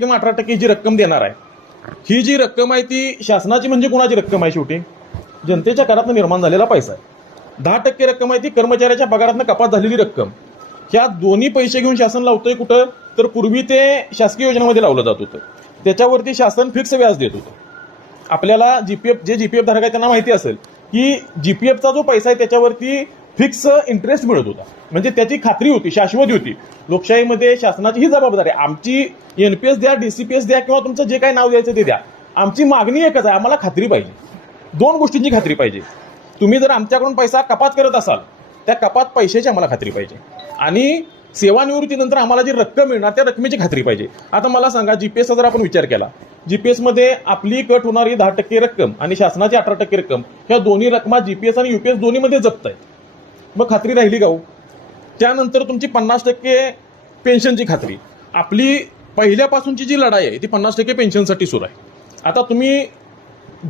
किंवा अठरा टक्के जी रक्कम देणार आहे. ही जी रक्कम आहे ती शासनाची म्हणजे कोणाची रक्कम आहे शेवटी? जनतेच्या करातनं निर्माण झालेला पैसा आहे. दहा टक्के रक्कम आहे ती कर्मचाऱ्याच्या पगारातनं कपात झालेली रक्कम. ह्या दोन्ही पैसे घेऊन शासन लावतोय कुठं? तर पूर्वी ते शासकीय योजनेमध्ये लावलं जात होतं. त्याच्यावरती शासन फिक्स व्याज देत होतं. आपल्याला जीपीएफ जे जीपीएफ धारक आहे त्यांना माहिती असेल की जीपीएफचा जो पैसा आहे त्याच्यावरती फिक्स इंटरेस्ट मिळत होता. म्हणजे त्याची खात्री होती शाश्वती होती. लोकशाहीमध्ये शासनाची ही जबाबदारी आहे. आमची एस द्या डी सी पी एस द्या किंवा तुमचं जे काही नाव द्यायचं ते द्या. आमची मागणी एकच आहे आम्हाला खात्री पाहिजे. दोन गोष्टींची खात्री पाहिजे. तुम्ही जर आमच्याकडून पैसा कपात करत असाल त्या कपात पैशाची आम्हाला खात्री पाहिजे. आणि सेवानिवृत्तीनंतर आम्हाला जी रक्कम मिळणार त्या रकमेची खात्री पाहिजे. आता मला सांगा जी पी एसचा जर आपण विचार केला जी पी एसमध्ये आपली कट होणारी दहा टक्के रक्कम आणि शासनाची अठरा टक्के रक्कम ह्या दोन्ही रकमा एस आणि यू पी एस दोन्हीमध्ये जप्त आहेत. मग खात्री राहिली गाऊ हो? त्यानंतर तुमची पन्नास टक्के पेन्शनची खात्री. आपली पहिल्यापासूनची जी लढाई आहे ती पन्नास टक्के पेन्शनसाठी सुरू आहे. आता तुम्ही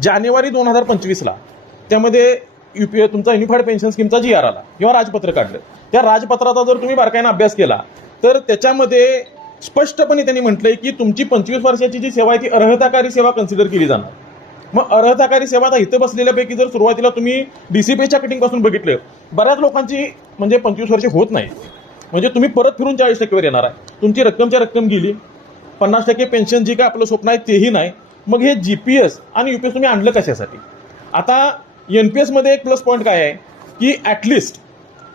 जानेवारी दोन हजार पंचवीसला त्यामध्ये यू पी तुमचा युनिफाईड पेन्शन स्कीमचा जी आर आला किंवा राजपत्र काढलं. त्या राजपत्राचा जर तुम्ही बारकाईनं अभ्यास केला तर त्याच्यामध्ये स्पष्टपणे त्यांनी म्हटलंय की तुमची पंचवीस वर्षाची जी सेवा आहे ती अर्हताकारी सेवा कन्सिडर केली जाणार. मग अर्हताकारी सेवा आता इथं बसलेल्यापैकी जर सुरुवातीला तुम्ही डी सी कटिंग कटिंगपासून बघितलं बऱ्याच लोकांची म्हणजे पंचवीस वर्ष होत नाही म्हणजे तुम्ही परत फिरून चाळीस टक्केवर येणार आहे. तुमची रक्कमच्या रक्कम गेली पन्नास टक्के पेन्शन जी काय आपलं स्वप्न आहे तेही नाही. मग हे जी पी एस आणि यू पी एस तुम्ही आणलं कशासाठी? आता यन पी एसमध्ये एक प्लस पॉईंट काय आहे? की ॲटलिस्ट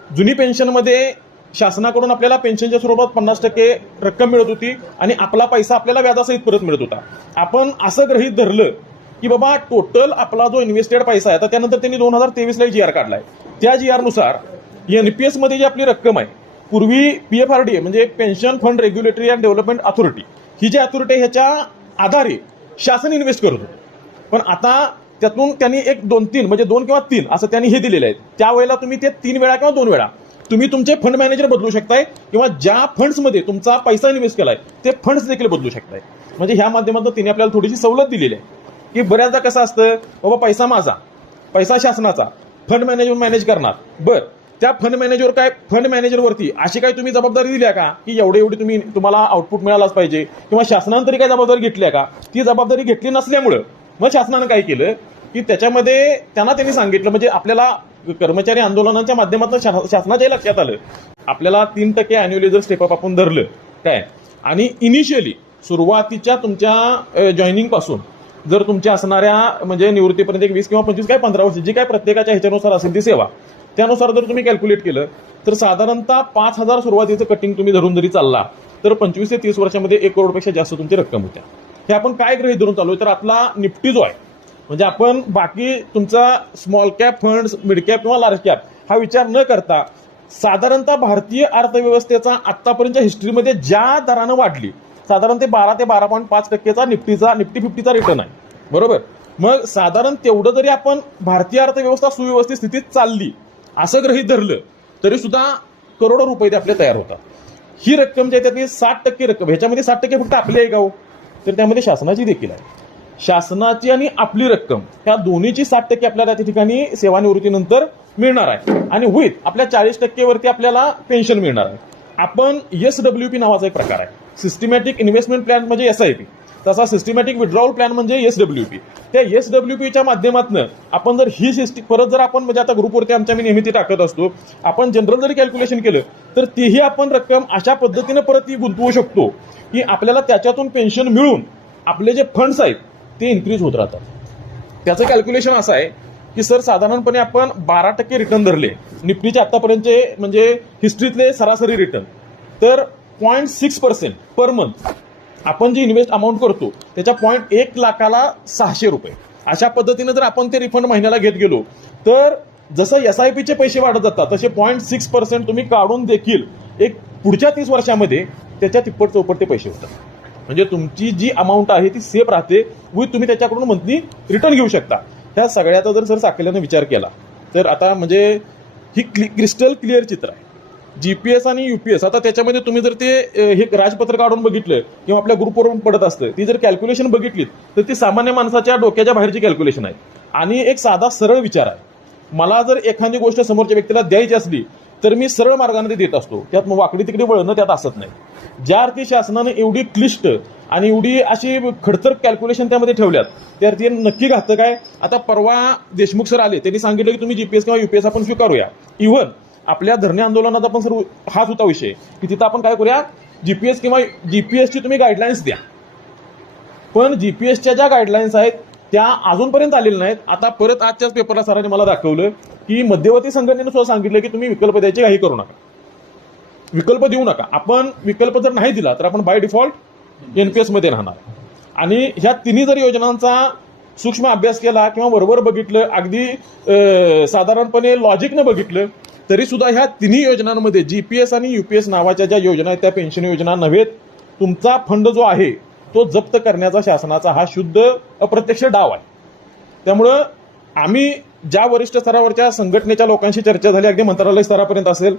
जुनी पेन्शनमध्ये शासनाकडून आपल्याला पेन्शनच्या स्वरूपात पन्नास टक्के रक्कम मिळत होती आणि आपला पैसा आपल्याला व्याजासहित परत मिळत होता. आपण असं गृहीत धरलं की बाबा टोटल आपला जो इन्व्हेस्टेड पैसा आहे तर त्यानंतर त्यांनी दोन हजार तेवीसला जी आर काढलाय. त्या जी आरनुसार एनपीएसमध्ये जी आपली रक्कम आहे पूर्वी P F R D A म्हणजे pension fund regulatory and development authority ही जी अथॉरिटी ह्याच्या आधारे शासन इन्व्हेस्ट करत होतं. पण आता त्यातून त्यांनी एक दोन तीन म्हणजे दोन किंवा तीन असं त्यांनी हे दिलेलं आहे. त्यावेळेला तुम्ही ते तीन वेळा किंवा दोन वेळा तुम्ही तुमचे फंड मॅनेजर बदलू शकताय किंवा ज्या फंड्समध्ये तुमचा पैसा इन्व्हेस्ट केलाय ते फंड्स देखील बदलू शकताय. म्हणजे ह्या माध्यमातून तिने आपल्याला थोडीशी सवलत दिलेली आहे. की बऱ्याचदा कसं असतं बाबा पैसा माझा पैसा शासनाचा फंड मॅनेजर मॅनेज करणार. बर त्या फंड मॅनेजर काय फंड मॅनेजरवरती अशी काय तुम्ही जबाबदारी दिली आहे का? की एवढे एवढी तुम्ही तुम्हाला आउटपुट मिळालाच पाहिजे किंवा शासनानं तरी काय जबाबदारी घेतली आहे का? ती जबाबदारी घेतली नसल्यामुळं मग शासनानं काय केलं? की त्याच्यामध्ये त्यांना त्यांनी सांगितलं म्हणजे आपल्याला कर्मचारी आंदोलनाच्या माध्यमातून शासनाच्याही लक्षात आलं. आपल्याला तीन टक्के अॅन्युअली स्टेपअप आपण धरलं. काय? आणि इनिशियली सुरुवातीच्या तुमच्या जॉईनिंगपासून जर तुमच्या असणाऱ्या म्हणजे निवृत्तीपर्यंत एक वीस किंवा पंचवीस काय पंधरा वर्ष जी काय प्रत्येकाच्या ह्याच्यानुसार असेल ती सेवा. त्यानुसार जर तुम्ही कॅल्क्युलेट केलं तर साधारणतः पाच हजार सुरुवातीचं कटिंग तुम्ही धरून जरी चालला तर पंचवीस ते तीस वर्षामध्ये एक करोडपेक्षा जास्त तुमची रक्कम होत्या. हे आपण काय ग्रहित धरून चालू तर आपला निफ्टी जो आहे म्हणजे आपण बाकी तुमचा small cap funds mid cap किंवा लार्ज कॅप हा विचार न करता साधारणतः भारतीय अर्थव्यवस्थेचा आत्तापर्यंतच्या हिस्ट्रीमध्ये ज्या दरानं वाढली साधारण ते बारा ते बारा पॉईंट पाच टक्केचा निफ्टीचा निफ्टी फिफ्टीचा रिटर्न आहे. बरोबर? मग साधारण तेवढं जरी आपण भारतीय अर्थव्यवस्था सुव्यवस्थित स्थितीत चालली असं गृहीत धरलं तरी सुद्धा करोडो रुपये ते आपले तयार होतात. ही रक्कम जी आहे त्यातली साठ टक्के रक्कम ह्याच्यामध्ये साठ टक्के फक्त आपली आहे का हो? तर त्यामध्ये शासनाची देखील आहे. शासनाची आणि आपली रक्कम ह्या दोन्हीची साठ टक्के आपल्याला त्या ठिकाणी सेवानिवृत्तीनंतर मिळणार आहे. आणि होईल आपल्या चाळीस टक्केवरती आपल्याला पेन्शन मिळणार आहे. आपण एस डब्ल्यू पी नावाचा एक प्रकार आहे. सिस्टमॅटिक इन्व्हेस्टमेंट प्लॅन म्हणजे एस आय पी तसा सिस्टमॅटिक विड्रॉवल प्लॅन म्हणजे एस डब्ल्यू पी त्या एस डब्ल्यू पीच्या माध्यमातून आपण जर ही सिस्टी परत जर आपण म्हणजे आता ग्रुपवरती आमच्या मी नेहमी ती टाकत असतो आपण जनरल जरी कॅल्क्युलेशन केलं तर तीही आपण रक्कम अशा पद्धतीने परत ती गुंतवू शकतो की आपल्याला त्याच्यातून पेन्शन मिळून आपले जे फंड्स आहेत ते इन्क्रीज होत राहतात. त्याचं कॅल्क्युलेशन असं आहे की सर साधारणपणे आपण बारा टक्के रिटर्न धरले निफ्टीचे आतापर्यंतचे म्हणजे हिस्ट्रीतले सरासरी रिटर्न तर point six percent per month आपण जी इन्व्हेस्ट अमाऊंट करतो त्याच्या पॉईंट एक लाखाला सहाशे रुपये. अशा पद्धतीने जर आपण ते रिफंड महिन्याला घेत गेलो तर जसं एस आय पीचे पैसे वाढत जातात तसे पॉईंट सिक्स पर्सेंट तुम्ही काढून देखील एक पुढच्या तीस वर्षामध्ये त्याच्या तिप्पट चौपट ते पैसे होतात. म्हणजे तुमची जी अमाऊंट आहे ती सेफ राहते विथ तुम्ही त्याच्याकडून मंथली रिटर्न घेऊ शकता. ह्या सगळ्याचा जर सर साकल्यानं विचार केला तर आता म्हणजे ही क्लि क्रिस्टल क्लिअर चित्र आहे. जीपीएस आणि युपीएस आता त्याच्यामध्ये तुम्ही जर ते हे राजपत्र काढून बघितलं किंवा आपल्या ग्रुपवरून पडत असतं ती जर कॅल्क्युलेशन बघितलीत तर ती सामान्य माणसाच्या डोक्याच्या बाहेरची कॅल्क्युलेशन आहे. आणि एक साधा सरळ विचार आहे. मला जर एखादी गोष्ट समोरच्या व्यक्तीला द्यायची असली तर मी सरळ मार्गाने ते देत असतो. त्यात मग वाकडी तिकडे वळणं त्यात असत नाही. ज्या अर्थी शासनानं एवढी क्लिष्ट आणि एवढी अशी खडतर कॅल्क्युलेशन त्यामध्ये ठेवल्यात त्या अर्थी नक्की घातक आहे. आता परवा देशमुख सर आले त्यांनी सांगितलं की तुम्ही जीपीएस किंवा युपीएस आपण स्वीकारूया. इव्हन आपल्या धरणे आंदोलनात आपण सर्व हाच होता विषय. की तिथं आपण काय करूया जीपीएस किंवा जीपीएसची तुम्ही गाईडलाईन्स द्या. पण जीपीएसच्या ज्या गाईडलाईन्स आहेत त्या अजूनपर्यंत आलेल्या नाहीत. आता परत आजच्याच पेपरला सरांनी मला दाखवलं की मध्यवर्ती संघटनेनं सुद्धा सांगितलं की तुम्ही विकल्प द्यायची काही करू नका. विकल्प देऊ नका. आपण विकल्प जर नाही दिला तर आपण बाय डिफॉल्ट एन पी एसमध्ये राहणार. आणि ह्या तिन्ही जर योजनांचा सूक्ष्म अभ्यास केला किंवा बरोबर बघितलं अगदी साधारणपणे लॉजिकनं बघितलं तरी सुद्धा ह्या तिन्ही योजनांमध्ये जी पी एस आणि यू पी एस नावाच्या ज्या योजना आहेत त्या पेन्शन योजना नव्हेत तुमचा फंड जो आहे तो जप्त करण्याचा शासनाचा हा शुद्ध अप्रत्यक्ष डाव आहे. त्यामुळं आम्ही ज्या वरिष्ठ स्तरावरच्या संघटनेच्या लोकांशी चर्चा झाली अगदी मंत्रालय स्तरापर्यंत असेल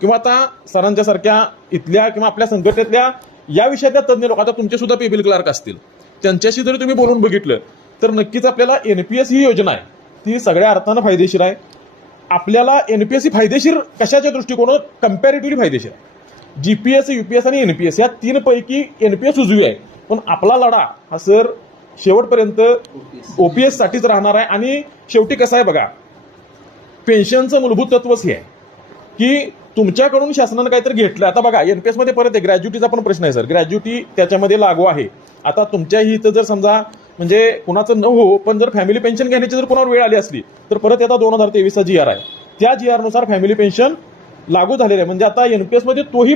किंवा आता सरांच्या सारख्या इथल्या किंवा आपल्या संघटनेतल्या या विषयातल्या तज्ज्ञ लोक आता तुमचे सुद्धा पेबिल क्लार्क असतील. त्यांच्याशी जरी तुम्ही बोलून बघितलं तर नक्कीच आपल्याला एन पी एस ही योजना आहे. ती सगळ्या अर्थानं फायदेशीर आहे. आपल्याला एनपीएससी फायदेशीर कशाच्या दृष्टिकोनात कम्पॅरेटिव्हली फायदेशीर. आहे जीपीएस युपीएस आणि एनपीएस या तीन पैकी एनपीएस उजवी आहे. पण आपला लढा हा सर शेवटपर्यंत ओपीएस साठीच राहणार आहे. आणि शेवटी कसं आहे बघा पेन्शनचं मूलभूत तत्वच हे आहे की तुमच्याकडून शासनानं काहीतरी घेतलं. आता बघा एन पी एसमध्ये परत आहे. ग्रॅज्युटीचा पण प्रश्न आहे सर. ग्रॅज्युटी त्याच्यामध्ये लागू आहे. आता तुमच्याही इथं जर समजा म्हणजे कुणाचं न हो पण जर फॅमिली पेन्शन घेण्याची जर कोणावर वेळ आली असली तर परत आता दोन हजार तेवीसचा जी आर आहे त्या जी आरनुसार फॅमिली पेन्शन लागू झालेलं आहे. म्हणजे आता एनपीएसमध्ये तोही